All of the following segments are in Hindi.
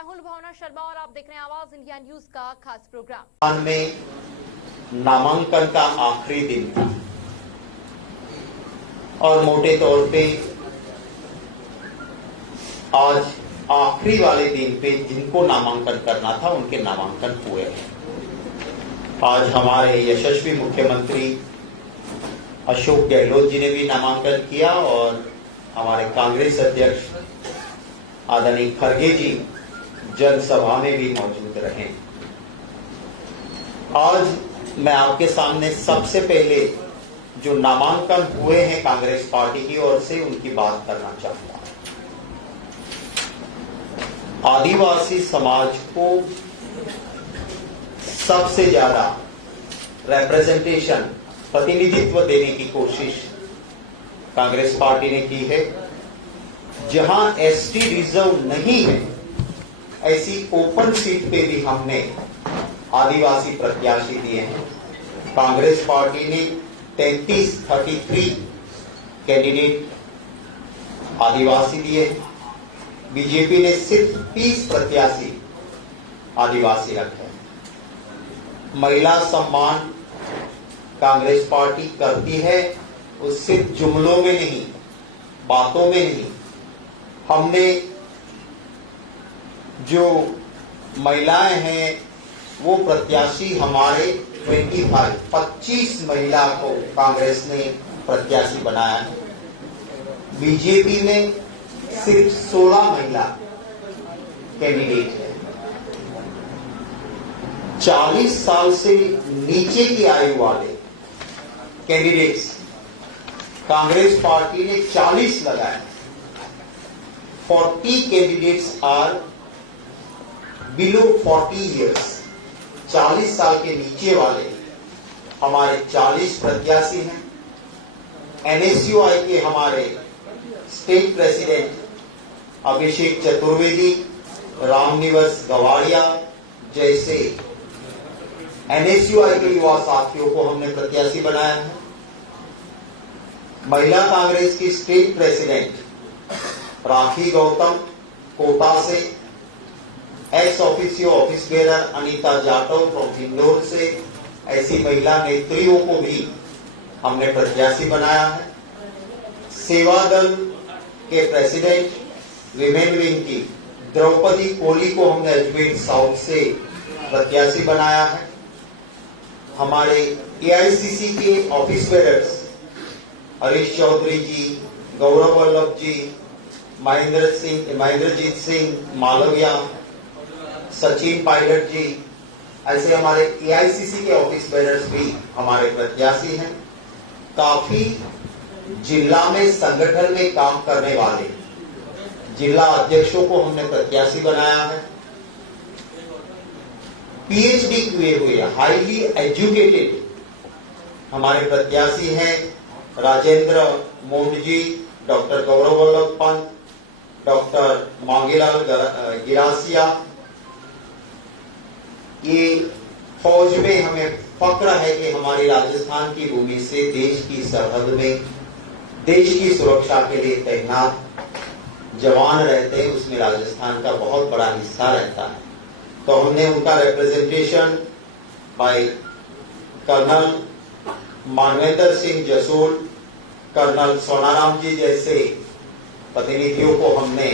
मैं हूं भावना शर्मा और आप देख रहे हैं आवाज इंडिया न्यूज का खास प्रोग्राम। में नामांकन का आखिरी दिन था और मोटे तौर पे आज आखिरी वाले दिन पे जिनको नामांकन करना था उनके नामांकन हुए हैं। आज हमारे यशस्वी मुख्यमंत्री अशोक गहलोत जी ने भी नामांकन किया और हमारे कांग्रेस अध्यक्ष आदरणीय खड़गे जी जनसभा में भी मौजूद रहे। आज मैं आपके सामने सबसे पहले जो नामांकन हुए हैं कांग्रेस पार्टी की ओर से उनकी बात करना चाहूंगा। आदिवासी समाज को सबसे ज्यादा रिप्रेजेंटेशन प्रतिनिधित्व देने की कोशिश कांग्रेस पार्टी ने की है। जहां एसटी रिजर्व नहीं है ऐसी ओपन सीट पे भी हमने आदिवासी प्रत्याशी दिए हैं। कांग्रेस पार्टी ने 33 कैंडिडेट आदिवासी दिए हैं। बीजेपी ने सिर्फ 30 प्रत्याशी आदिवासी रखे हैं। महिला सम्मान कांग्रेस पार्टी करती है, वो सिर्फ जुमलों में नहीं, बातों में नहीं। हमने जो महिलाएं हैं वो प्रत्याशी हमारे 25 महिला को कांग्रेस ने प्रत्याशी बनाया है। बीजेपी में सिर्फ 16 महिला कैंडिडेट है। 40 साल से नीचे की आयु वाले कैंडिडेट्स कांग्रेस पार्टी ने 40 लगाए। 40 कैंडिडेट्स आर बिलो 40 इयर्स। 40 साल के नीचे वाले हमारे 40 प्रत्याशी हैं। एनएसयूआई के हमारे स्टेट प्रेसिडेंट अभिषेक चतुर्वेदी, रामनिवास गवाड़िया जैसे एनएसयूआई के युवा साथियों को हमने प्रत्याशी बनाया है। महिला कांग्रेस की स्टेट प्रेसिडेंट राखी गौतम कोटा से, ex officio office bearer Anita Jatav from Indore से, ऐसी महिला नेत्रियों को भी हमने प्रत्याशी बनाया है। सेवा दल के प्रेसिडेंट विमेन विंग की द्रौपदी कोली को हमने अजमेर साउथ से प्रत्याशी बनाया है। हमारे एआईसीसी के ऑफिस बेरर्स हरीश चौधरी जी, गौरव वल्लभ जी, महेंद्रजीत सिंह मालविया, सचिन पायलट जी, ऐसे हमारे एआईसीसी के ऑफिस बेरर्स भी हमारे प्रत्याशी हैं। काफी जिला में संगठन में काम करने वाले जिला अध्यक्षों को हमने प्रत्याशी बनाया है। पीएचडी किए हुए हाईली एजुकेटेड हमारे प्रत्याशी हैं राजेंद्र मोंड जी, डॉक्टर गौरव वल्लभ पंत, डॉक्टर मांगीलाल गिरासिया। ये फौज में हमें फक्र है कि हमारी राजस्थान की भूमि से देश की सरहद में देश की सुरक्षा के लिए तैनात जवान रहते हैं, उसमें राजस्थान का बहुत बड़ा हिस्सा रहता है। तो हमने उनका representation by colonel Manvendra Singh Jasol, colonel Sonaram ji जैसे प्रतिनिधियों को हमने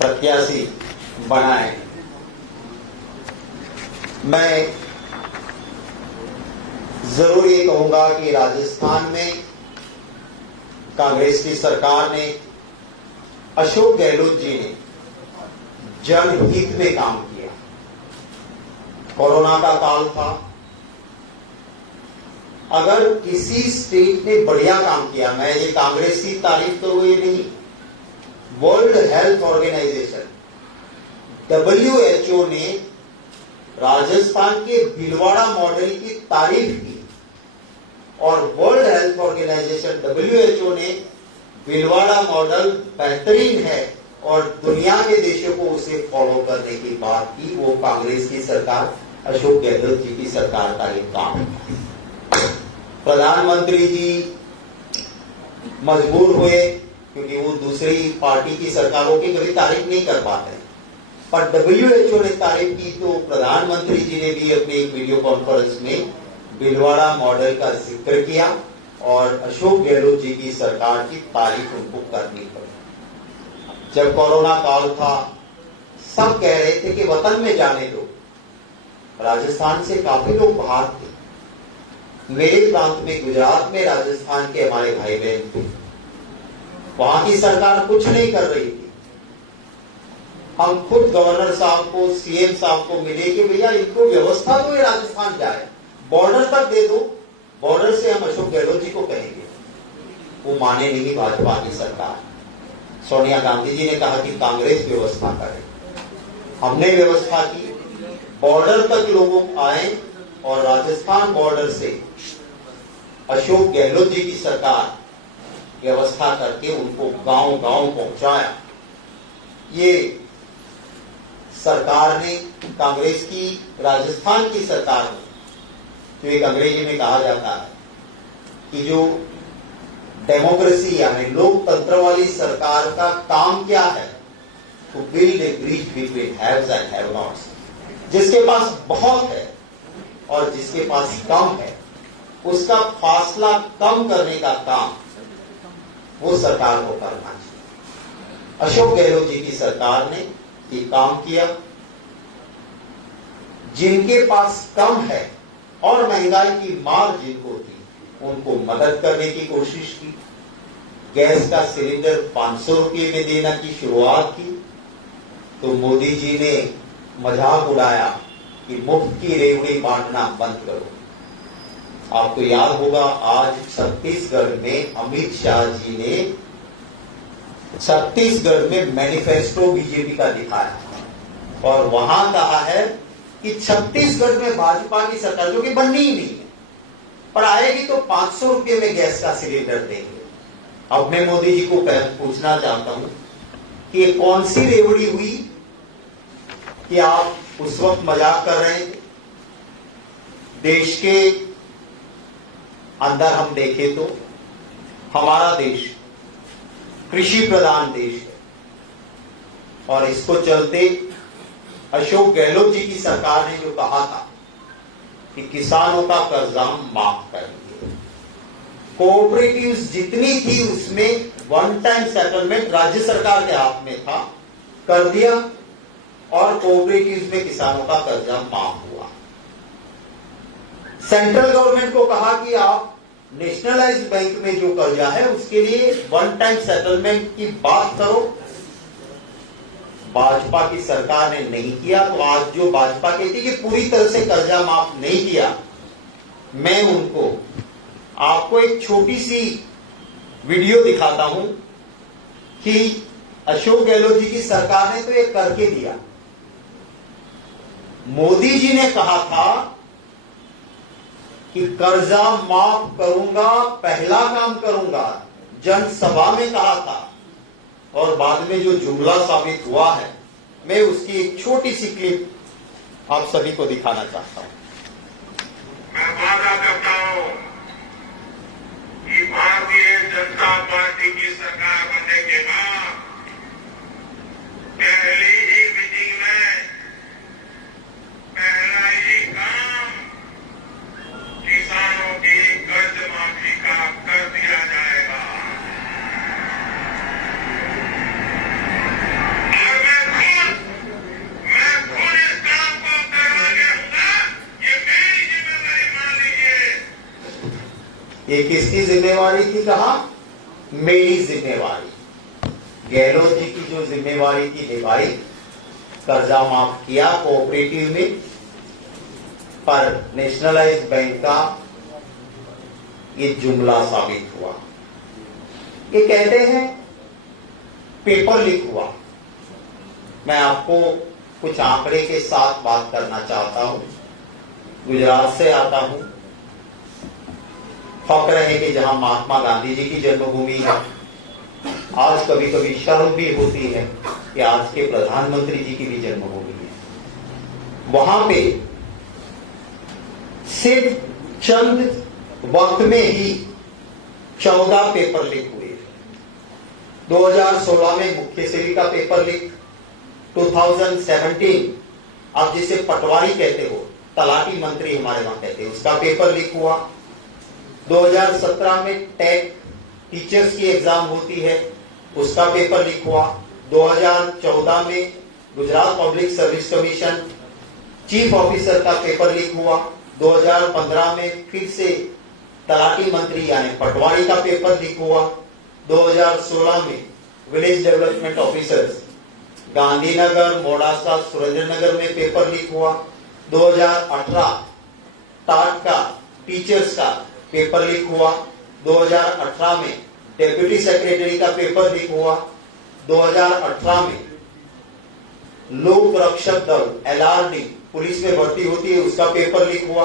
प्रत्याशी बनाए। मैं जरूर ये कहूंगा कि राजस्थान में कांग्रेस की सरकार ने, अशोक गहलोत जी ने जनहित में काम किया। कोरोना का काल था, अगर किसी स्टेट ने बढ़िया काम किया, मैं ये कांग्रेस की तारीफ करूं ये नहीं, वर्ल्ड हेल्थ ऑर्गेनाइजेशन WHO ने राजस्थान के भीलवाड़ा मॉडल की तारीफ की और वर्ल्ड हेल्थ ऑर्गेनाइजेशन WHO ने भीलवाड़ा मॉडल बेहतरीन है और दुनिया के देशों को उसे फॉलो करने की बात की। वो कांग्रेस की सरकार, अशोक गहलोत जी की सरकार का ये काम है। प्रधानमंत्री जी मजबूर हुए क्योंकि वो दूसरी पार्टी की सरकारों की कभी तारीफ नहीं कर पाते। पर WHO ने तारीफ की तो प्रधानमंत्री जी ने भी अपने एक वीडियो कॉन्फ्रेंस में भीलवाड़ा मॉडल का जिक्र किया और अशोक गहलोत जी की सरकार की तारीफ उनको करनी पड़ी। जब कोरोना काल था, सब कह रहे थे कि वतन में जाने दो। राजस्थान से काफी लोग बाहर थे। मेरे प्रांत में, गुजरात में राजस्थान के हमारे भाई बहन थे। वहां की सरकार कुछ नहीं कर रही थी। हम खुद गवर्नर साहब को, सीएम साहब को मिले कि भैया इनको व्यवस्था दो, ये राजस्थान जाए, बॉर्डर तक दे दो, बॉर्डर से हम अशोक गहलोत जी को कहेंगे। वो माने नहीं भाजपा की सरकार। सोनिया गांधी जी ने कहा कि कांग्रेस व्यवस्था करे। हमने व्यवस्था की, बॉर्डर तक लोग आए और राजस्थान बॉर्डर से अशोक गहलोत जी की सरकार व्यवस्था करके उनको गांव गांव पहुंचाया। ये सरकार ने, कांग्रेस की राजस्थान की सरकार ने, जो एक अंग्रेजी में कहा जाता है कि जो डेमोक्रेसी यानी लोकतंत्र वाली सरकार का काम क्या है, to build a bridge between haves and have nots. जिसके पास बहुत है और जिसके पास कम है, उसका फासला कम करने का काम वो सरकार को करना चाहिए। अशोक गहलोत जी की सरकार ने ये काम किया। जिनके पास कम है और महंगाई की मार जिनको थी, उनको मदद करने की कोशिश की। गैस का सिलेंडर 500 रुपये में देना की शुरुआत की तो मोदी जी ने मजाक उड़ाया कि मुफ्त की रेवड़ी बांटना बंद करो। आपको याद होगा, आज छत्तीसगढ़ में अमित शाह जी ने छत्तीसगढ़ में मैनिफेस्टो बीजेपी का दिखाया और वहां कहा है कि छत्तीसगढ़ में भाजपा की सरकार, जो कि बननी ही नहीं है, पर आएगी तो 500 रुपये में गैस का सिलेंडर देंगे। अब मैं मोदी जी को पूछना चाहता हूं कि ये कौन सी रेवड़ी हुई कि आप उस वक्त मजाक कर रहे थे। देश के अंदर हम देखें तो हमारा देश कृषि प्रधान देश है और इसको चलते अशोक गहलोत जी की सरकार ने जो कहा था कि किसानों का कर्जा माफ करेंगे, कोऑपरेटिव्स जितनी थी उसमें वन टाइम सेटलमेंट राज्य सरकार के हाथ में था, कर दिया और कोऑपरेटिव्स में किसानों का कर्जा माफ हुआ। सेंट्रल गवर्नमेंट को कहा कि आप नेशनलाइज्ड बैंक में जो कर्जा है उसके लिए वन टाइम सेटलमेंट की बात करो। भाजपा की सरकार ने नहीं किया तो आज जो भाजपा कहती कि पूरी तरह से कर्जा माफ नहीं किया, मैं उनको आपको एक छोटी सी वीडियो दिखाता हूं कि अशोक गहलोत जी की सरकार ने तो ये करके दिया। मोदी जी ने कहा था कि कर्जा माफ करूंगा, पहला काम करूंगा, जनसभा में कहा था और बाद में जो जुमला साबित हुआ है, मैं उसकी एक छोटी सी क्लिप आप सभी को दिखाना चाहता हूं। मैं वादा करता हूं कि भारतीय जनता पार्टी की सरकार बनने के बाद पहली ही मीटिंग में पहला ही काम किसानों की कर्ज माफी का कर दिया जाएगा। और मैं खुद इस काम को करवा के रहूंगा, ये मेरी जिम्मेदारी मान लीजिए। ये किसकी जिम्मेवारी थी? कहा मेरी जिम्मेवारी। गहलोत जी की जो जिम्मेवारी थी निभाई, कर्जा माफ किया कोऑपरेटिव में, पर नेशनलाइज्ड बैंक का ये जुमला साबित हुआ। ये कहते हैं पेपर लीक हुआ। मैं आपको कुछ आंकड़े के साथ बात करना चाहता हूं। गुजरात से आता हूं। फक्र है कि जहां महात्मा गांधी जी की जन्मभूमि है, आज कभी कभी शर्म भी होती है कि आज के प्रधानमंत्री जी की भी जन्मभूमि है। वहां पे सिर्फ चंद वक्त में ही 14 पेपर लीक हुए। 2016 में मुख्य सेविका पेपर लीक, 2017, आप जिसे पटवारी कहते हो, तलाटी मंत्री हमारे वहां कहते हैं, उसका पेपर लीक हुआ। 2017 में टेट टीचर्स की एग्जाम होती है, उसका पेपर लीक हुआ। 2014 में Gujarat public service commission chief officer का पेपर लीक हुआ। 2015 में फिर से तलाटी मंत्री यानी पटवारी का पेपर लीक हुआ। 2016 में village development officers Gandhinagar, Modasa, Surendranagar में पेपर लीक हुआ। 2018 टाट का टीचर्स का पेपर लीक हुआ। 2018 में डेप्यूटी सेक्रेटरी का पेपर लीक हुआ। 2018 में लोक रक्षक दल LRD पुलिस में भर्ती होती है, उसका पेपर लीक हुआ।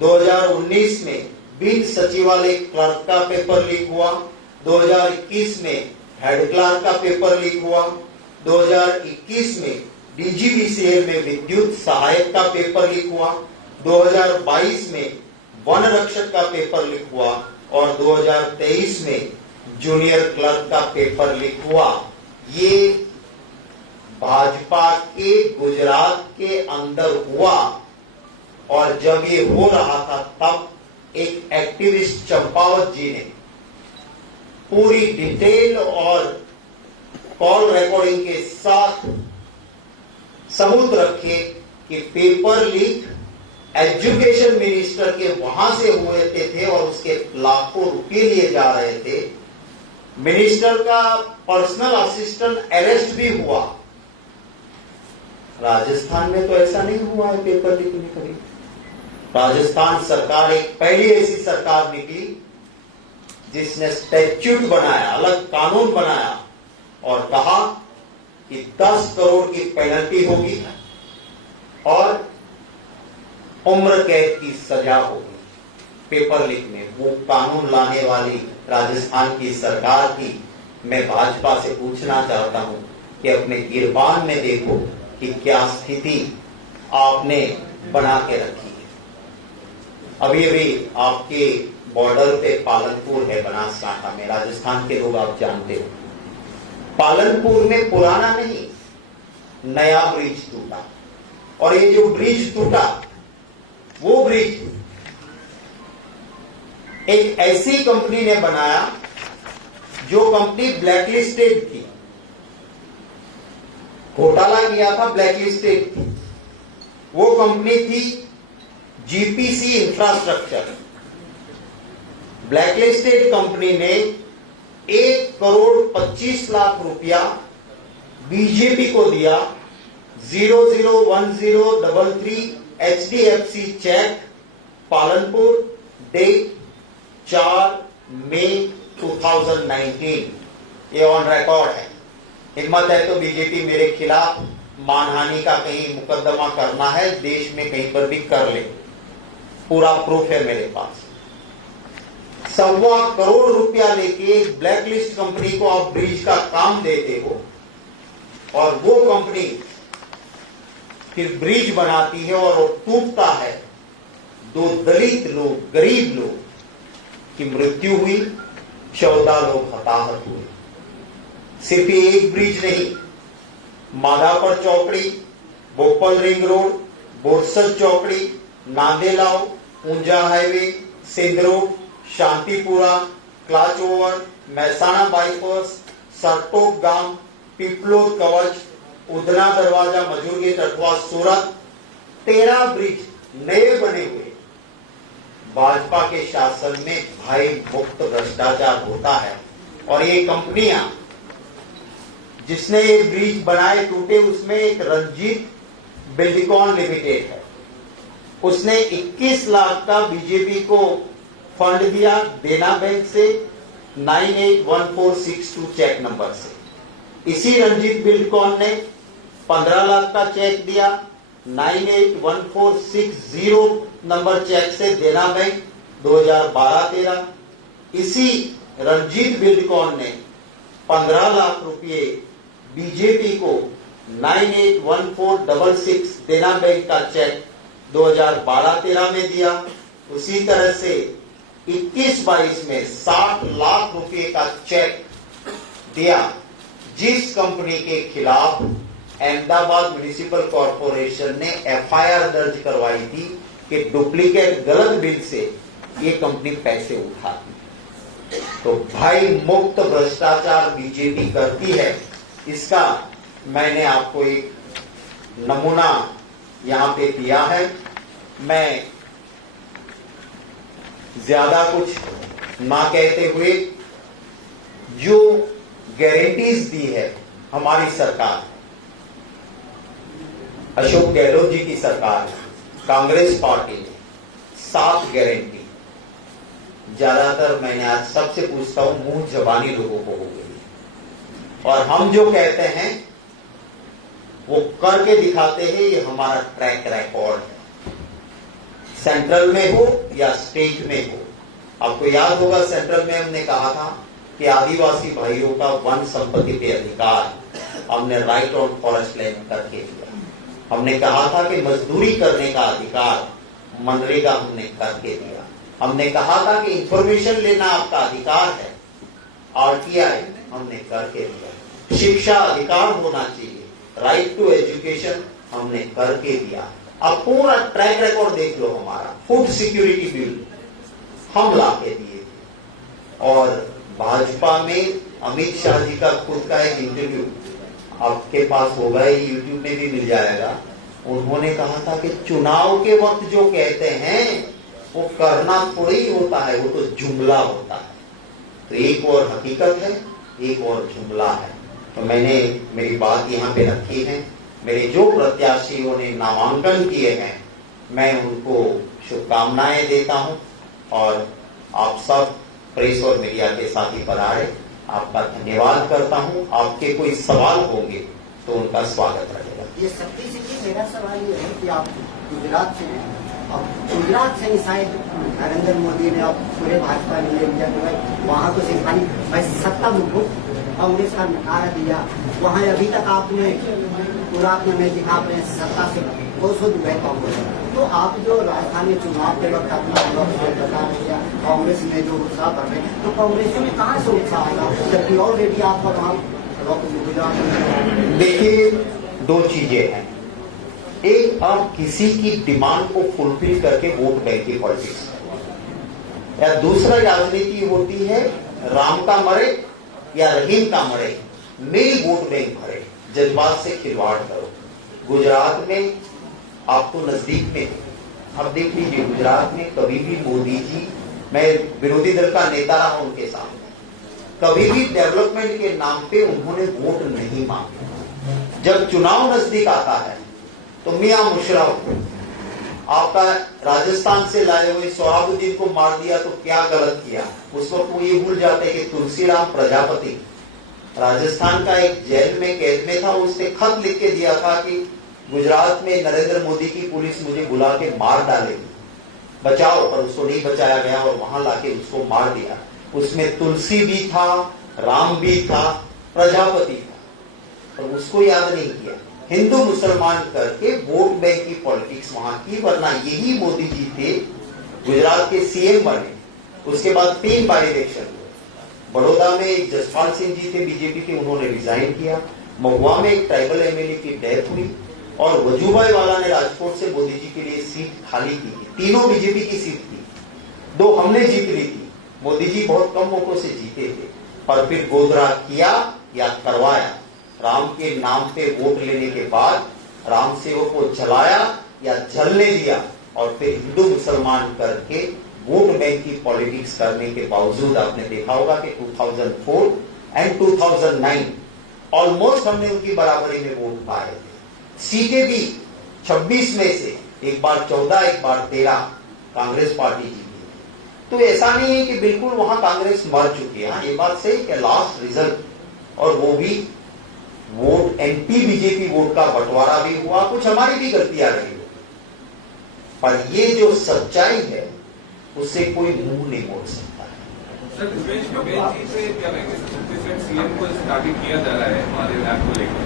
2019 में बिन सचिवालय क्लर्क का पेपर लीक हुआ। 2021 में हेड क्लर्क का पेपर लीक हुआ। 2021 में DGBCL में विद्युत सहायक का पेपर लीक हुआ। 2022 में वन रक्षक का पेपर लीक हुआ और 2023 में जूनियर क्लर्क का पेपर लीक हुआ। ये भाजपा के गुजरात के अंदर हुआ और जब ये हो रहा था तब एक एक्टिविस्ट चंपावत जी ने पूरी डिटेल और कॉल रिकॉर्डिंग के साथ सबूत रखे कि पेपर लीक एजुकेशन मिनिस्टर के वहां से हुए थे और उसके लाखों रुपए लिए जा रहे थे। मिनिस्टर का पर्सनल असिस्टेंट अरेस्ट भी हुआ। राजस्थान में तो ऐसा नहीं हुआ है पेपर लीक में कभी। राजस्थान सरकार एक पहली ऐसी सरकार निकली जिसने स्टैट्यूट बनाया, अलग कानून बनाया और कहा कि 10 करोड़ की पेनल्टी होगी और उम्र कैद की सजा होगी पेपर लीक में। वो कानून लाने वाली राजस्थान की सरकार की मैं भाजपा से पूछना चाहता हूं कि अपने गिरबान में देखो कि क्या स्थिति आपने बना के रखी है। अभी अभी आपके बॉर्डर पे पालनपुर है, बनासकांठा में, राजस्थान के लोग आप जानते हो। पालनपुर में पुराना नहीं नया ब्रिज टूटा और ये जो ब्रिज टूटा वो ब्रिज एक ऐसी कंपनी ने बनाया जो कंपनी ब्लैकलिस्टेड थी, घोटाला किया था, ब्लैकलिस्टेड थी। वो कंपनी थी GPC इंफ्रास्ट्रक्चर। ब्लैकलिस्टेड कंपनी ने 1 करोड़ 25 लाख रुपया बीजेपी को दिया। 001033 HDFC चेक, पालनपुर, डेट 4 मई 2019। ये ऑन रिकॉर्ड है। हिम्मत है तो बीजेपी मेरे खिलाफ मानहानि का कहीं मुकदमा करना है, देश में कहीं पर भी कर ले, पूरा प्रूफ है मेरे पास। 1.25 करोड़ रुपया लेके एक ब्लैकलिस्ट कंपनी को आप ब्रिज का काम देते हो और वो कंपनी फिर ब्रिज बनाती है और वो टूटता है। 2 दलित लोग, गरीब लोग की मृत्यु हुई, 14 लोग हताहत हुए। सिर्फ एक ब्रिज नहीं, माधापर चौकड़ी, Bhopal ring road, Borsad Chokdi, Nandelav, Unjha highway, Sindh road, Shantipura, क्लाच ओवर, महसाणा बाईपास, सरटोक गांव, पिपलोद कवच, उधना दरवाजा, मजूर गेट अथवा सूरत, 13 ब्रिज नए बने हुए। भाजपा के शासन में भाई मुक्त भ्रष्टाचार होता है और ये कंपनियां जिसने ये ब्रिज बनाए टूटे, उसमें एक रंजीत बिल्डकॉन लिमिटेड है। उसने 21 लाख का बीजेपी को फंड दिया देना बैंक से 981462 चेक नंबर से। इसी रंजीत बिल्डकॉन ने 15 लाख का चेक दिया 981460 नंबर चेक से देना बैंक 2012-13। इसी रंजीत बिल्डकॉन ने 15 लाख रुपए बीजेपी को 981466 देना बैंक का चेक 2012-13 में दिया। उसी तरह से 21-22 में 60 लाख रुपए का चेक दिया जिस कंपनी के खिलाफ अहमदाबाद म्युनिसिपल कॉरपोरेशन ने एफआईआर दर्ज करवाई थी कि डुप्लीकेट गलत बिल से ये कंपनी पैसे उठाती। तो भाई मुक्त भ्रष्टाचार बीजेपी करती है, इसका मैंने आपको एक नमूना यहां पे दिया है। मैं ज्यादा कुछ ना कहते हुए, जो गारंटीज दी है हमारी सरकार, अशोक गहलोत जी की सरकार, कांग्रेस पार्टी ने 7 गारंटी, ज्यादातर मैंने आज सबसे पूछता हूं, मुंह जबानी लोगों को हो गई, और हम जो कहते हैं वो करके दिखाते हैं। ये हमारा ट्रैक रिकॉर्ड है, सेंट्रल में हो या स्टेट में हो। आपको याद होगा सेंट्रल में हमने कहा था कि आदिवासी भाइयों का वन संपत्ति पे अधिकार हमने राइट ऑन फॉरेस्ट लैंड करके दिया। हमने कहा था कि मजदूरी करने का अधिकार मनरेगा हमने करके दिया। हमने कहा था कि इंफॉर्मेशन लेना आपका अधिकार है, आरटीआई हमने करके दिया। शिक्षा अधिकार होना चाहिए, राइट टू एजुकेशन हमने करके दिया। अब पूरा ट्रैक रिकॉर्ड देख लो हमारा। फूड सिक्योरिटी बिल हम लाके दिए थे, और भाजपा में अमित शाह जी का खुद का एक इंटरव्यू आपके पास होगा, यूट्यूब में भी मिल जाएगा। उन्होंने कहा था कि चुनाव के वक्त जो कहते हैं वो करना थोड़ी होता है, वो तो जुमला होता है। तो एक और हकीकत है, एक और जुमला है। तो मैंने मेरी बात यहाँ पे रखी है। मेरे जो प्रत्याशियों ने नामांकन किए हैं, मैं उनको शुभकामनाएं देता हूं, और आप सब प्रेस और मीडिया के साथी पर आए, आपका धन्यवाद करता हूं। आपके कोई सवाल होंगे तो उनका स्वागत रहेगा। ये शक्ति सिंह जी, मेरा सवाल ये है कि आप गुजरात से हैं, अब गुजरात से शायद नरेंद्र मोदी ने अब पूरे भाजपा ने ले लिया कि वहाँ तो सिर्फ भाई सत्ता मुख कांग्रेस का नकारा दिया, वहाँ अभी तक आपने पूरा आपने नहीं दिखा, अपने सत्ता से खुश हो गए कांग्रेस। तो आप जो राजधानी चुनाव के वक्त अपना बता दिया कांग्रेस में जो उत्साह बढ़ रहे हैं, तो कांग्रेस में कहाँ से उत्साह आएगा, जबकि ऑलरेडी आपका वहाँ गुजरात में। देखिए, 2 चीजें हैं। एक, आप किसी की डिमांड को फुलफिल करके वोट बैंक की पॉलिटिक्स, या दूसरा राजनीति होती है राम का मरे या रहीम का मरे, मेरी वोट बैंक भरे, जज्बात से खिलवाड़ करो। गुजरात में आप तो नजदीक में, अब देख लीजिए गुजरात में कभी भी मोदी जी, मैं विरोधी दल का नेता रहा उनके सामने, कभी भी डेवलपमेंट के नाम पे उन्होंने वोट नहीं मांगे। जब चुनाव नजदीक आता है तो मियां मुशर्रफ आपका राजस्थान से लाए हुए सोहाबुद्दीन को मार दिया, तो क्या गलत किया। उस वक्त वो ये भूल जाते कि तुलसीराम प्रजापति राजस्थान का एक जेल में कैद में था, उसने खत लिख के दिया था कि गुजरात में नरेंद्र मोदी की पुलिस मुझे बुला के मार डालेगी, बचाओ, पर उसको नहीं बचाया गया और वहां लाके उसको मार दिया। उसमें तुलसी भी था, राम भी था, प्रजापति था, पर उसको याद नहीं किया। हिंदू मुसलमान करके वोट बैंक की पॉलिटिक्स वहां की, वरना यही मोदी जी थे, गुजरात के सीएम बने। उसके बाद 3 बार इलेक्शन हुए। बड़ौदा में एक जसपाल सिंह जी थे बीजेपी के, उन्होंने रिजाइन किया। महुआ में एक ट्राइबल एमएलए की डेथ हुई, और वजूभाई वाला ने राजकोट से मोदी जी के लिए सीट खाली की थी। तीनों बीजेपी की सीट थी, 2 हमने जीत ली थी। मोदी जी बहुत कम वोटों से जीते थे, पर फिर गोदरा किया या करवाया। राम के नाम पे वोट लेने के बाद राम सेवक को जलाया या जलने दिया, और फिर हिंदू मुसलमान करके वोट बैंक की पॉलिटिक्स करने के बावजूद आपने देखा होगा कि 2004 एंड 2009 ऑलमोस्ट हमने उनकी बराबरी में वोट पाए थे। सीटें भी 26 में से एक बार 14, एक बार 13 कांग्रेस पार्टी जीती। तो ऐसा नहीं है कि बिल्कुल वहां कांग्रेस मर चुकी है। ये बात सही कि लास्ट रिजल्ट, और वो भी वोट एंटी बीजेपी वोट का बंटवारा भी हुआ, कुछ हमारी भी गलतियां रही, पर ये जो सच्चाई है उससे कोई मुंह नहीं मोड़ सकता है। सर, से क्या कहेंगे, सीएम को टारगेट किया जा रहा है हमारे ऐप को लेकर,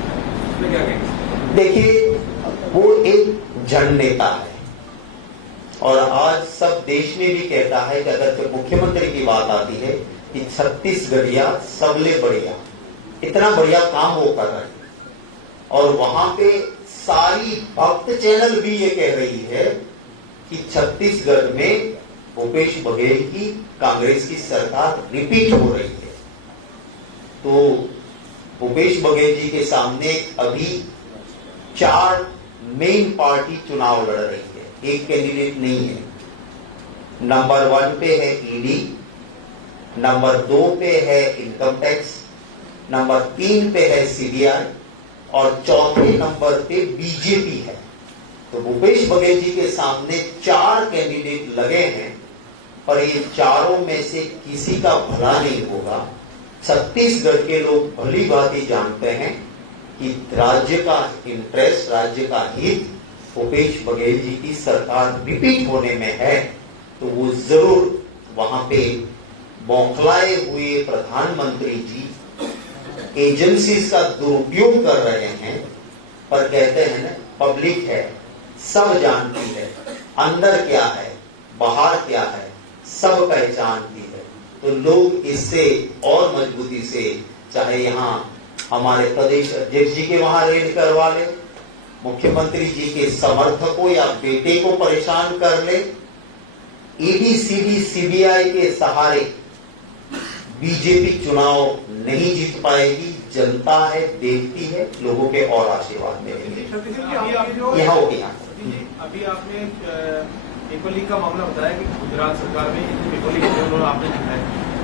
उसमें क्या कहेंगे? देखिए, वो एक जन नेता है, और आज सब देश में भी कहता है कि अगर जब मुख्यमंत्री की बात आती है कि छत्तीसगढ़िया सबले बढ़िया, इतना बढ़िया काम वो कर रहे हैं। और वहां पे सारी भक्त चैनल भी ये कह रही है कि छत्तीसगढ़ में भूपेश बघेल की कांग्रेस की सरकार रिपीट हो रही है। तो भूपेश बघेल जी के सामने अभी 4 मेन पार्टी चुनाव लड़ रही है, एक कैंडिडेट नहीं है। नंबर 1 पे है ईडी, नंबर 2 पे है इनकम टैक्स, नंबर 3 पे है सीबीआई और चौथे नंबर पे बीजेपी है। तो भूपेश बघेल जी के सामने 4 कैंडिडेट लगे हैं, पर ये चारों में से किसी का भला नहीं होगा। छत्तीसगढ़ के लोग भली भांति जानते हैं कि राज्य का इंटरेस्ट, राज्य का हित भूपेश बघेल जी की सरकार रिपीट होने में है, तो वो जरूर वहां पे बौखलाए हुए प्रधानमंत्री जी एजेंसीज का दुरुपयोग कर रहे हैं। पर कहते हैं ना, पब्लिक है, सब जानती है अंदर क्या है बाहर क्या है, सब पहचानती है। तो लोग इससे और मजबूती से, चाहे यहाँ हमारे प्रदेश अध्यक्ष जी के वहां रेड करवा ले, मुख्यमंत्री जी के समर्थकों या बेटे को परेशान कर ले, ईडी सीडी सीबीआई के सहारे बीजेपी चुनाव नहीं जीत पाएगी। जनता है, देखती है, लोगों के और आशीर्वाद मिलेंगे। यहाँ हो गया। अभी आपने पेपर लीक का मामला बताया कि गुजरात सरकार में पेपर लीक आपने दिखाया,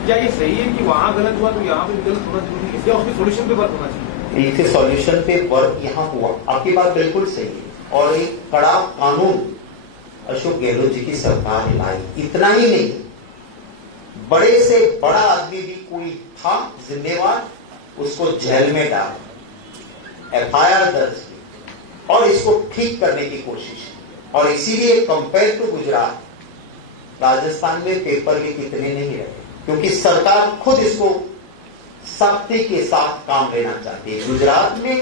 क्या ये सही है कि वहाँ गलत हुआ तो यहाँ पे गलत होना जरूरी है, इसलिए उसके सोल्यूशन पे वर्क होना चाहिए? इसके सॉल्यूशन पे वर्क यहाँ हुआ, आपकी बात बिल्कुल सही है। और एक कड़ा कानून अशोक गहलोत जी की सरकार ने लाई। इतना ही नहीं, बड़े से बड़ा आदमी भी कोई था जिम्मेवार, उसको जेल में डाल, एफआईआर दर्ज की और इसको ठीक करने की कोशिश। और इसीलिए कंपेयर टू गुजरात, राजस्थान में पेपर लीक इतने नहीं रहे, क्योंकि सरकार खुद इसको सख्ती के साथ काम लेना चाहती है। गुजरात में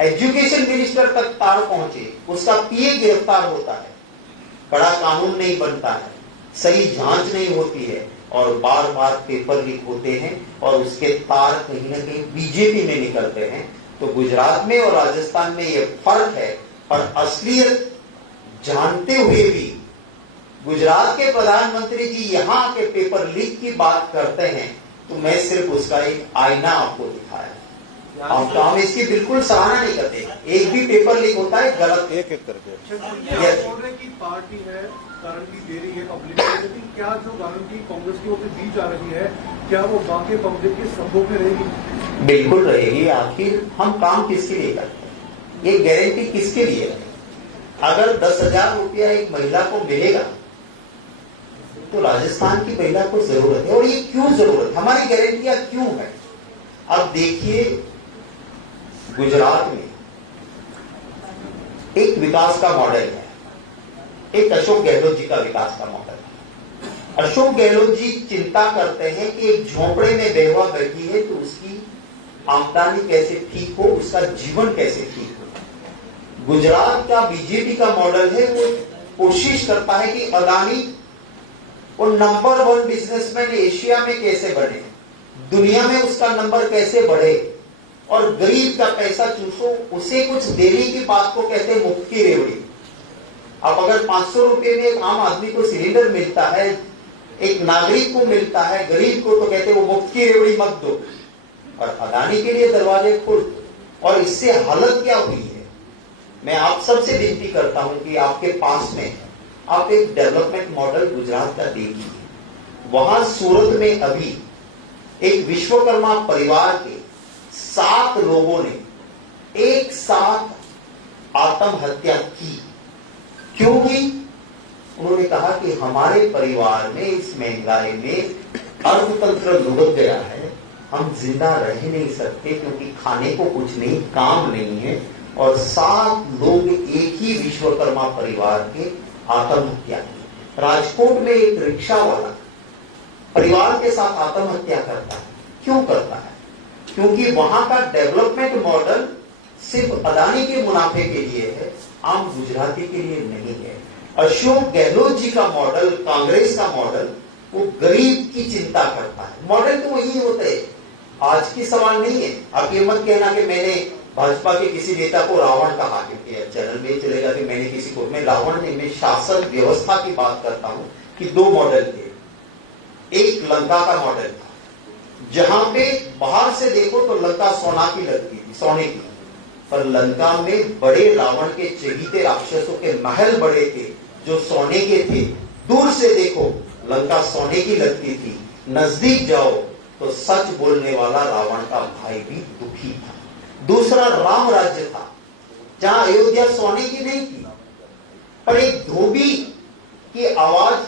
एजुकेशन मिनिस्टर तक तार पहुंचे, उसका पीए गिरफ्तार होता है, कड़ा कानून नहीं बनता है, सही जांच नहीं होती है और बार बार पेपर लीक होते हैं और उसके तार कहीं ना कहीं बीजेपी में निकलते हैं। तो गुजरात में और राजस्थान में ये फर्क है, पर असलियत जानते हुए भी गुजरात के प्रधानमंत्री जी यहाँ के पेपर लीक की बात करते हैं, तो मैं सिर्फ उसका एक आईना आपको दिखाया। हम इसकी बिल्कुल सराहना नहीं करते। एक भी पेपर लीक होता है गलत एक करके बोल रहे कि पार्टी है, गारंटी दे रही है पब्लिक को, लेकिन क्या जो गारंटी कांग्रेस की ओर से दी जा रही है, क्या वो बाकी पब्लिक के शब्दों में रहेगी? बिल्कुल रहेगी। आखिर हम काम किसके लिए करते हैं, ये गारंटी किसके लिए है? अगर 10,000 रुपया एक महिला को मिलेगा तो राजस्थान की महिला को जरूरत है। और ये क्यों जरूरत, हमारी गारंटियां क्यों है? अब देखिए, गुजरात में एक विकास का मॉडल है, एक अशोक गहलोत जी का विकास का मॉडल है। अशोक गहलोत जी चिंता करते हैं कि एक झोपड़े में बेवा बैठी है तो उसकी आमदनी कैसे ठीक हो, उसका जीवन कैसे ठीक हो। गुजरात का बीजेपी का मॉडल है, वो कोशिश करता है कि अदानी वो नंबर 1 बिजनेसमैन एशिया में कैसे बने, दुनिया में उसका नंबर कैसे बढ़े, और गरीब का पैसा चूसो, उसे कुछ देने की बात को कहते हैं मुफ्त की रेवड़ी। अब अगर 500 रुपए में एक आम आदमी को सिलेंडर मिलता है, एक नागरिक को मिलता है, गरीब को तो कहते हैं वो मुफ्त की रेवड़ी मत दो, और अदानी के लिए दरवाजे खुल। और इससे हालत क्या हुई है, मैं आप सबसे विनती करता हूं कि आपके पास में आप एक डेवलपमेंट मॉडल गुजरात का देखिए। वहां सूरत में अभी एक विश्वकर्मा परिवार के 7 लोगों ने एक साथ आत्महत्या की। क्यों की? उन्होंने कहा कि हमारे परिवार में इस महंगाई में अर्थतंत्र लुढ़क गया है, हम जिंदा रह नहीं सकते क्योंकि खाने को कुछ नहीं, काम नहीं है। और 7 लोग एक ही विश्वकर्मा परिवार के आत्महत्या की। राजकोट में एक रिक्शा वाला परिवार के साथ आत्महत्या करता है। क्यों करता है? क्योंकि वहां का डेवलपमेंट मॉडल सिर्फ अदानी के मुनाफे के लिए है, आम गुजराती के लिए नहीं है। अशोक गहलोत जी का मॉडल, कांग्रेस का मॉडल, वो गरीब की चिंता करता है। मॉडल तो वही होते हैं, आज की सवाल नहीं है। आप ये मत कहना कि मैंने भाजपा के किसी नेता को रावण कहा, क्योंकि चैनल में चलेगा कि मैंने किसी को, मैं रावण नहीं, मैं शासन व्यवस्था की बात करता हूं कि दो मॉडल थे। एक लंका का मॉडल था, जहां पे बाहर से देखो तो लंका सोना की लगती थी, सोने की, पर लंका में बड़े रावण के चहीते राक्षसों के महल बड़े थे जो सोने के थे। दूर से देखो लंका सोने की लगती थी, नजदीक जाओ तो सच बोलने वाला रावण का भाई भी दुखी था। दूसरा राम राज्य था, जहां अयोध्या सोने की नहीं थी, पर एक धोबी की आवाज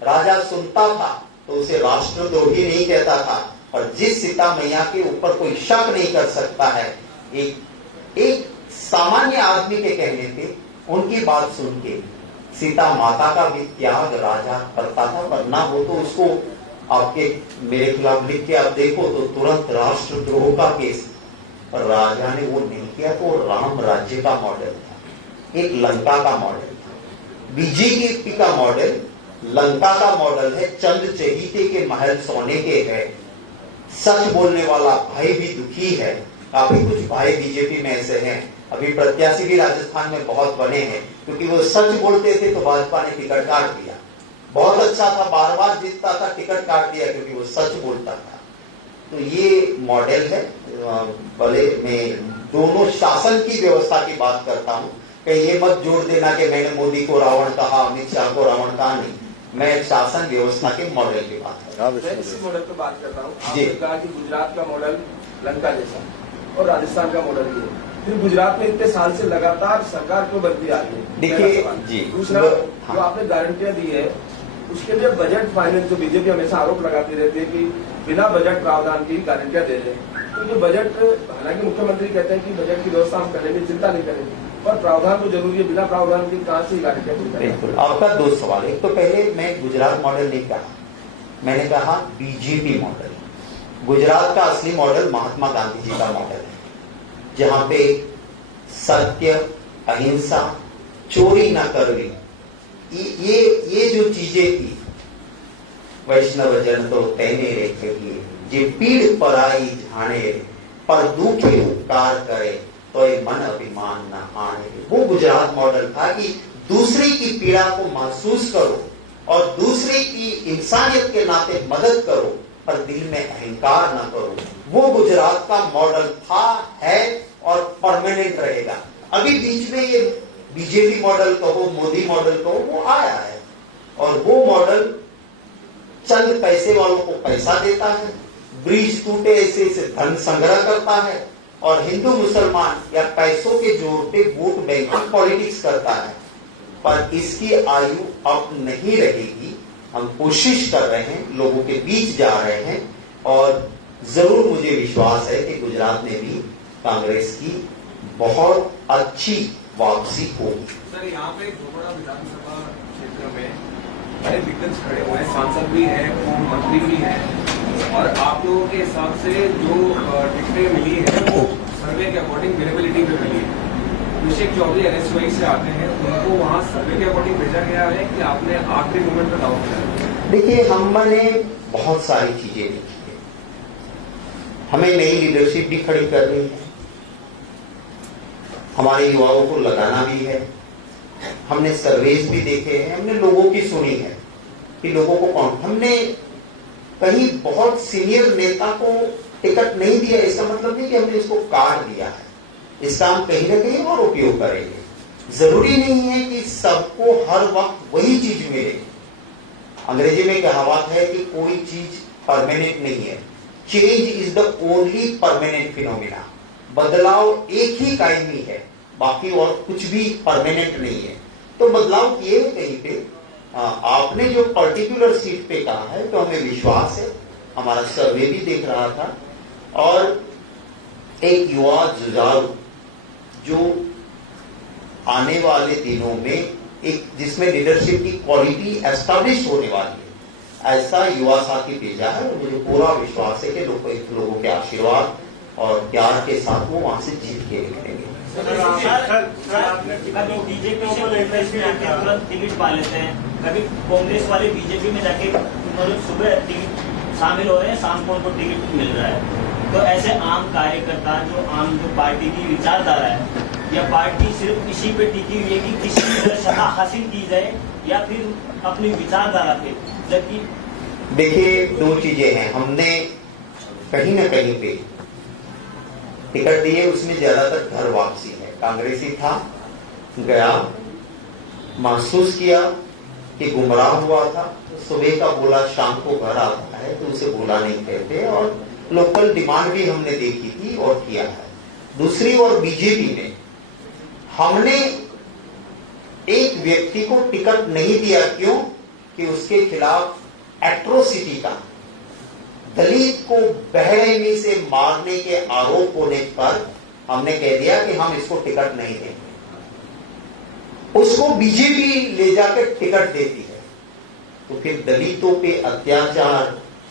राजा सुनता था तो उसे राष्ट्रद्रोही नहीं कहता था। और जिस सीता मैया के ऊपर कोई शक नहीं कर सकता है, एक सामान्य आदमी के कहने पे उनकी बात सुन के सीता माता का भी त्याग राजा करता था, वरना हो तो उसको आपके मेरे खिलाफ लिख के आप देखो तो तुरंत राष्ट्रद्रोह का केस, पर राजा ने वो नहीं किया। तो राम राज्य का मॉडल था, एक लंका का मॉडल था। बीजेपी का मॉडल लंका का मॉडल है, चंद चहीते के महल सोने के है, सच बोलने वाला भाई भी दुखी है। काफी कुछ भाई बीजेपी में ऐसे हैं, अभी प्रत्याशी भी राजस्थान में बहुत बने हैं, क्योंकि वो सच बोलते थे तो भाजपा ने टिकट काट दिया। बहुत अच्छा था, बार बार जीतता था, टिकट काट दिया क्योंकि वो सच बोलता था। तो ये मॉडल है। भले मैं दोनों शासन की व्यवस्था की बात करता हूं, कहीं ये मत जोड़ देना कि मैंने मोदी को रावण कहा, अमित शाह को रावण कहा, नहीं, मैं शासन व्यवस्था के मॉडल की बात कर रहा हूं। मैं इसी मॉडल पे बात कर रहा हूँ। जी। आपने कहा कि गुजरात का मॉडल लंका जैसा और राजस्थान का मॉडल ये, फिर गुजरात में इतने साल से लगातार सरकार क्यों बनती आ रही है? देखिए जी, दूसरा हाँ। जो आपने गारंटियां दी है उसके लिए बजट फाइनेंस, जो बीजेपी हमेशा आरोप लगाती रहती है कि बिना बजट प्रावधान की गारंटियां दे रहे हैं, तो ये बजट, हालांकि मुख्यमंत्री कहते हैं कि बजट की व्यवस्था हम करेंगे, चिंता नहीं करेंगे, पर प्रावधान तो जरूरी है, बिना प्रावधान की कहां से गारंटियां दी? बिल्कुल, आपका दो सवाल। एक तो पहले मैं गुजरात मॉडल नहीं कहा, मैंने कहा बीजेपी मॉडल। गुजरात का असली मॉडल महात्मा गांधी जी का मॉडल है, जहां पे सत्य, अहिंसा, चोरी न करवी, ये जो चीजें थी, वैष्णव जन तो तेने रेखे जे पीड़ पराई झाणे, पर दुखी उपकार करे तो ये मन अभिमान न आने। वो गुजरात मॉडल था कि दूसरे की पीड़ा को महसूस करो और दूसरे की इंसानियत के नाते मदद करो, पर दिल में अहंकार न करो। वो गुजरात का मॉडल था, है और परमानेंट रहेगा। अभी बीच में ये बीजेपी मॉडल कहो, मोदी मॉडल कहो, वो आया है, और वो मॉडल चंद पैसे वालों को पैसा देता है, ब्रिज टूटे ऐसे धन संग्रह करता है, और हिंदू मुसलमान या पैसों के जोर पे वोट बैंकिंग पॉलिटिक्स करता है। पर इसकी आयु अब नहीं रहेगी। हम कोशिश कर रहे हैं, लोगों के बीच जा रहे हैं, और जरूर मुझे विश्वास है कि गुजरात में भी कांग्रेस की बहुत अच्छी वापसी होगी। सर, यहाँ पे भोपाल विधानसभा क्षेत्र में बड़े दिग्गज खड़े हुए हैं, सांसद भी हैं, मंत्री भी हैं, और आप लोगों के हिसाब से जो टिकटें मिली है वो सर्वे के अकॉर्डिंग वेरिएबिलिटी पे मिली है। अभिषेक चौधरी NSY से आते हैं, उनको वहाँ सर्वे के अकॉर्डिंग भेजा गया है कि आपने आखिरी मोमेंट पर दावा किया? देखिए, हमने बहुत सारी चीजें देखी है, हमें नई लीडरशिप भी खड़ी करनी है, हमारे युवाओं को लगाना भी है। हमने सर्वेज भी देखे हैं, हमने लोगों की सुनी है कि लोगों को कौन, हमने कहीं बहुत सीनियर नेता को टिकट नहीं दिया, इसका मतलब नहीं कि हमने इसको काट दिया है। इसका हम कहीं ना कहीं और उपयोग करेंगे। जरूरी नहीं है कि सबको हर वक्त वही चीज मिले। अंग्रेजी में कहावत है कि कोई चीज परमानेंट नहीं है, change is the only permanent phenomena. बदलाव एक ही कायमी है, बाकी और कुछ भी परमानेंट नहीं है। तो बदलाव किए कहीं पे, आपने जो पर्टिकुलर सीट पे कहा है तो हमें विश्वास है, हमारा सर्वे भी देख रहा था, और एक युवा जुझारू जो आने वाले दिनों में एक जिसमें लीडरशिप की क्वालिटी एस्टैब्लिश होने वाली है, ऐसा युवा साथी भेजा है। और मुझे पूरा विश्वास है कि लोगों के आशीर्वाद और प्यार के साथ वो वहां से जीत के निकलेंगे। कभी बीजेपी को तुरंत टिकट पा लेते हैं, कभी कांग्रेस वाले बीजेपी में जाके सुबह शामिल हो रहे हैं, शाम को उनको टिकट मिल रहा है। तो ऐसे आम कार्यकर्ता जो पार्टी की विचारधारा है, या पार्टी सिर्फ इसी पे टिकी हुई है कि किसी भी तरह सत्ता हासिल की जाए, या फिर अपनी विचारधारा पे? जबकि देखिए, दो चीजें हैं। हमने कहीं ना कहीं पे टिकट दिए, उसमें ज्यादातर घर वापसी है। कांग्रेसी था, गया, महसूस किया कि गुमराह हुआ था, सुबह का बोला शाम को घर आता है, तो उसे बोला नहीं कहते। और लोकल डिमांड भी हमने देखी थी और किया है। दूसरी ओर बीजेपी में हमने एक व्यक्ति को टिकट नहीं दिया। क्यों? कि उसके खिलाफ एट्रोसिटी का, दलित को बहरहमी से मारने के आरोप होने पर हमने कह दिया कि हम इसको टिकट नहीं देंगे। उसको बीजेपी ले जाकर टिकट देती है, तो फिर दलितों पे अत्याचार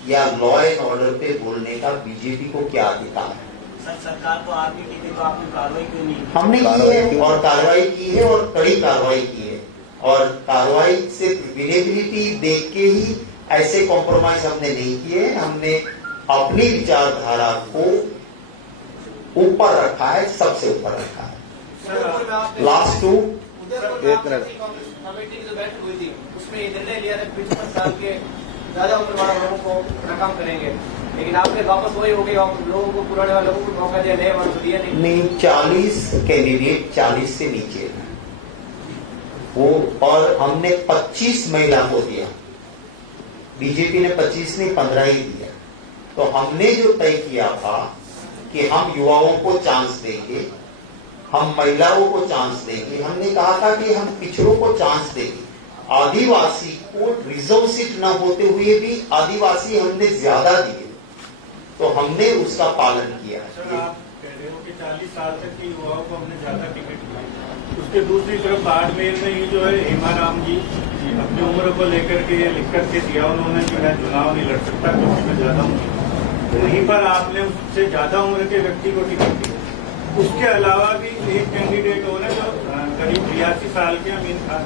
या लॉ एंड ऑर्डर पे बोलने का बीजेपी को क्या अधिकार है? सर, सरकार तो आपकी की थी, तो आपने कार्रवाई क्यों नहीं की? हमने की है, और कार्रवाई की है, और कड़ी कार्रवाई की है। और कार्रवाई से विनेबिलिटी देख के ही ऐसे कॉम्प्रोमाइज हमने नहीं किए। हमने अपनी विचारधारा को ऊपर रखा है, सबसे ऊपर रखा है। लास्ट टू कमेटी की जो बैठक हुई थी, उसमें ये निर्णय लिया था 55 साल के ज्यादा उम्र वाले लोगों को नाकाम करेंगे, लेकिन आपने वापस वही हो गई, लोगों को, पुराने वाले लोगों को मौका दिया, नए वालों को दिया नहीं। 40 कैंडिडेट 40 से नीचे है वो, और हमने 25 महिला को दिया। बीजेपी ने 25 नहीं 15 ही दिया। तो हमने जो तय किया था कि हम युवाओं को चांस देंगे, हम महिलाओं को चांस देंगे। हमने कहा था कि हम पिछड़ों को चांस देंगे। आदिवासी को रिजर्व सीट न होते हुए भी आदिवासी हमने ज्यादा दिए, तो हमने उसका पालन किया। सर, आप कह रहे हो कि 40 साल तक के युवाओं को हमने ज्यादा टिकट दिया, उसके दूसरी तरफ बाड़मेर में ही जो है हेमाराम जी अपनी उम्र को लेकर के लिख करके दिया उन्होंने कि मैं चुनाव नहीं लड़ सकता क्योंकि मैं ज्यादा हूँ। वहीं पर आपने उससे ज्यादा उम्र के व्यक्ति को टिकट दिया। उसके अलावा भी एक कैंडिडेट हो रहे जो करीब 82 साल के अमीन खान,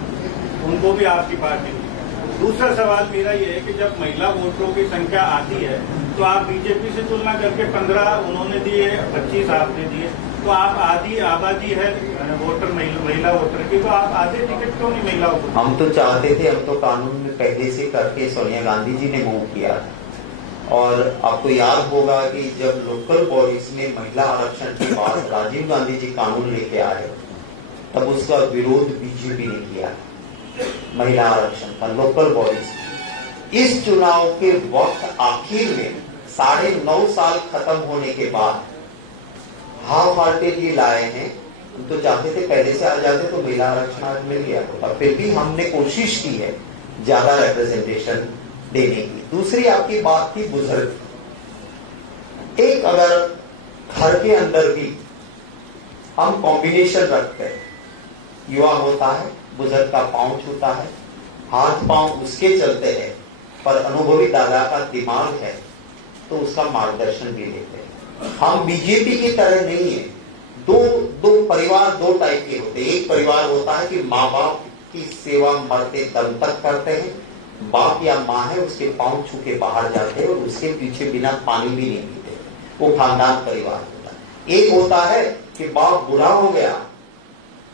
उनको भी आपकी पार्टी दी। दूसरा सवाल मेरा ये है कि जब महिला वोटरों की संख्या आती है तो आप बीजेपी से तुलना करके 15 उन्होंने दिए, 25 आपने दिए, तो आप आधी आबादी है वोटर महिला वोटर की, तो आप आधे टिकट क्यों नहीं महिलाओं को? हम तो चाहते थे, हम तो कानून में पहले से करके सोनिया गांधी जी ने मूव किया। और आपको याद होगा कि जब लोकल बॉडीज में महिला आरक्षण के बाद राजीव गांधी जी कानून लेके आए, तब उसका विरोध बीजेपी ने किया, महिला आरक्षण का लोकल बॉडीज। इस चुनाव के वक्त आखिर में 9.5 साल खत्म होने के बाद हाफ हार्टेड ये लाए हैं। हम तो चाहते थे पहले से आ जाते तो महिला आरक्षण आज मिल गया होता। फिर भी हमने कोशिश की है ज्यादा रिप्रेजेंटेशन देने की। दूसरी आपकी बात थी बुजुर्ग। एक अगर घर के अंदर भी हम कॉम्बिनेशन रखते हैं, युवा होता है, बुजुर्ग का पांव छूता है, हाथ पांव उसके चलते हैं, पर अनुभवी दादा का दिमाग है, तो उसका मार्गदर्शन भी लेते हैं। हम बीजेपी की तरह नहीं है। दो परिवार दो टाइप के होते हैं। एक परिवार होता है कि माँ बाप की सेवा मरते दम तक करते हैं, बाप या माँ है उसके पांव छू के बाहर जाते हैं और उसके पीछे बिना पानी भी नहीं पीते, वो खानदान परिवार होता है। एक होता है कि बाप बुढ़ा हो गया,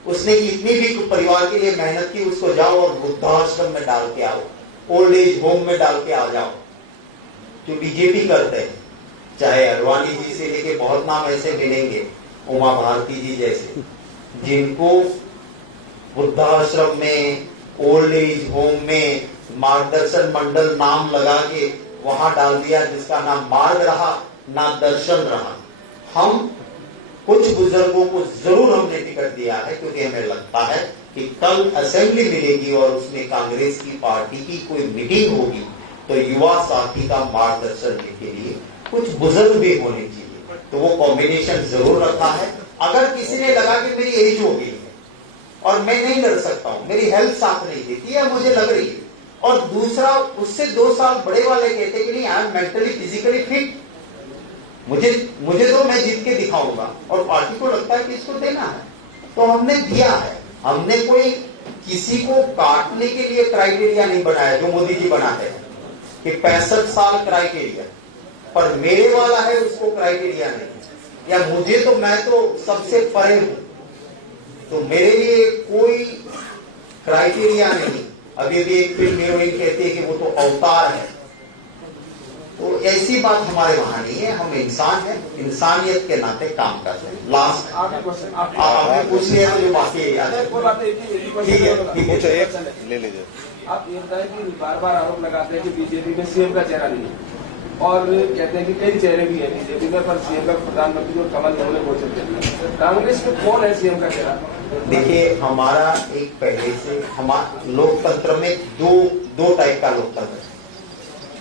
उसने कितनी भी परिवार के लिए मेहनत की, उसको जाओ और वृद्धाश्रम में डाल के आओ, ओल्ड एज होम में डाल के आ जाओ, जो बीजेपी करते हैं। चाहे अडवाणी जी से लेके बहुत नाम ऐसे मिलेंगे, उमा भारती जी जैसे, जिनको वृद्धाश्रम में, ओल्ड एज होम में मार्गदर्शन मंडल नाम लगा के वहां डाल दिया, जिसका ना मार्ग रहा ना दर्शन रहा। हम कुछ बुजुर्गों को जरूर हमने टिकट दिया है, क्योंकि हमें लगता है कि कल असेंबली मिलेगी और उसमें कांग्रेस की पार्टी की कोई मीटिंग होगी, तो युवा साथी का मार्गदर्शन के लिए कुछ बुजुर्ग भी होने चाहिए। तो वो कॉम्बिनेशन जरूर रखा है। अगर किसी ने लगा कि मेरी एज हो गई है और मैं नहीं लड़ सकता हूं, मेरी हेल्थ साथ नहीं देती है, मुझे लग रही है, और दूसरा उससे 2 साल बड़े वाले कहते कि नहीं I am mentally physically fit, मुझे तो मैं जीत के दिखाऊंगा, और पार्टी को लगता है कि इसको देना है, तो हमने दिया है। हमने कोई किसी को काटने के लिए क्राइटेरिया नहीं बनाया जो मोदी जी बनाते हैं कि 65 साल क्राइटेरिया। पर मेरे वाला है उसको क्राइटेरिया नहीं, या मुझे तो मैं तो सबसे परे हूं, तो मेरे लिए कोई क्राइटेरिया नहीं। अभी भी एक फिल्म हीरोइन कहती है कि वो तो अवतार है, तो ऐसी बात हमारे वहां नहीं है। हम इंसान हैं, इंसानियत के नाते काम करते हैं। लास्ट आपने पूछ लिया तो जो बाकी है याद है। ठीक है, ठीक है, ले लीजिए। आप ये बताएं कि बार बार आरोप लगाते हैं कि बीजेपी में सीएम का चेहरा नहीं है, और कहते हैं कि कई चेहरे भी हैं बीजेपी में, पर सीएम का प्रधानमंत्री और कमल होने को चलते। कांग्रेस में कौन है सीएम का चेहरा? देखिए, हमारा एक पहले से हमारे लोकतंत्र में दो टाइप का लोकतंत्र है।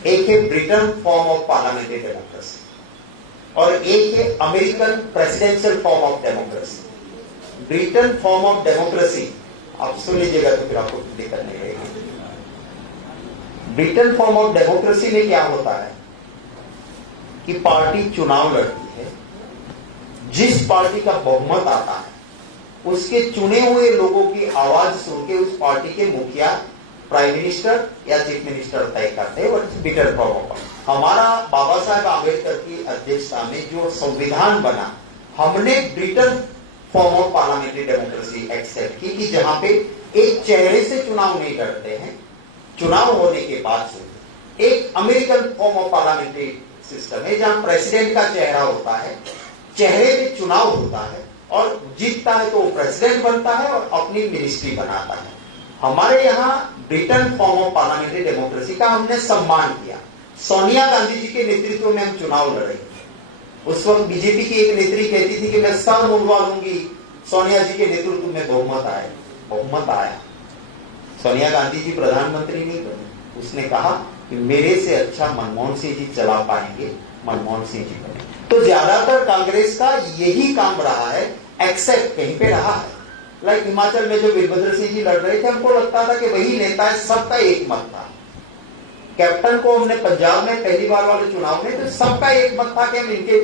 एक है Britain form of parliamentary democracy और एक है American presidential form of democracy. Britain form of democracy आप सुन लीजिएगा तो फिर आपको दिक्कत नहीं रहेगी। ब्रिटेन फॉर्म ऑफ डेमोक्रेसी में क्या होता है कि पार्टी चुनाव लड़ती है, जिस पार्टी का बहुमत आता है उसके चुने हुए लोगों की आवाज सुन के उस पार्टी के मुखिया, प्राइम मिनिस्टर या चीफ मिनिस्टर तय करते हैं। ब्रिटेन फॉर्म ऑफ हमारा बाबा साहेब आम्बेडकर की अध्यक्षता में जो संविधान बना, हमने Britain form of parliamentary democracy accept की कि जहां पे एक चेहरे से चुनाव नहीं लड़ते हैं, चुनाव होने के बाद से एक American form of parliamentary system है जहां प्रेसिडेंट का चेहरा होता है, चेहरे पे चुनाव होता है और जीतता है तो वो प्रेसिडेंट बनता है और अपनी मिनिस्ट्री बनाता है। हमारे यहाँ Britain form of parliamentary democracy का हमने सम्मान किया। सोनिया गांधी जी के नेतृत्व में हम चुनाव लड़े। उस वक्त बीजेपी की एक नेत्री कहती थी कि मैं सर मुड़वा लूंगी, सोनिया जी के नेतृत्व में बहुमत आया। सोनिया गांधी जी प्रधानमंत्री नहीं बने, उसने कहा कि मेरे से अच्छा मनमोहन सिंह जी चला पाएंगे, मनमोहन सिंह जी बने। तो ज्यादातर कांग्रेस का यही काम रहा है, एक्सेप्ट कहीं पे रहा है। लाइक हिमाचल में जो वीरभद्र सिंह जी लड़ रहे थे, हमको लगता था कि वही नेता है, सबका एक मत था। कैप्टन को हमने पंजाब में पहली बार वाले चुनाव में तो सबका एक मत था कि हम इनके,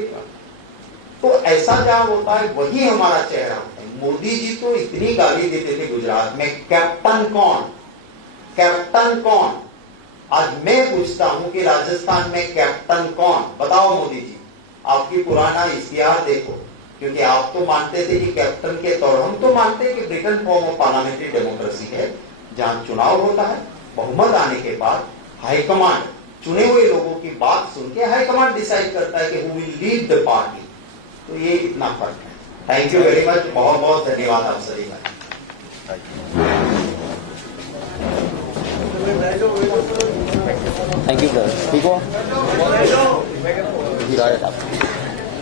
तो ऐसा जहां होता है वही हमारा चेहरा होता है। मोदी जी तो इतनी गाली देते थे गुजरात में, कैप्टन कौन, कैप्टन कौन। आज मैं पूछता हूं कि राजस्थान में कैप्टन कौन, बताओ मोदी जी। आपकी पुराना इतिहास देखो, क्योंकि आप तो मानते थे कि कैप्टन के तौर, हम तो मानते हैं कि Britain form of parliamentary democracy है जहां चुनाव होता है, बहुमत आने के बाद हाईकमांड चुने हुए लोगों की बात सुन के हाईकमांड डिसाइड करता है कि who will lead the party. तो ये इतना फर्क है। थैंक यू वेरी मच, बहुत बहुत धन्यवाद आप सभी का। थैंक यू सर, ठीक हो?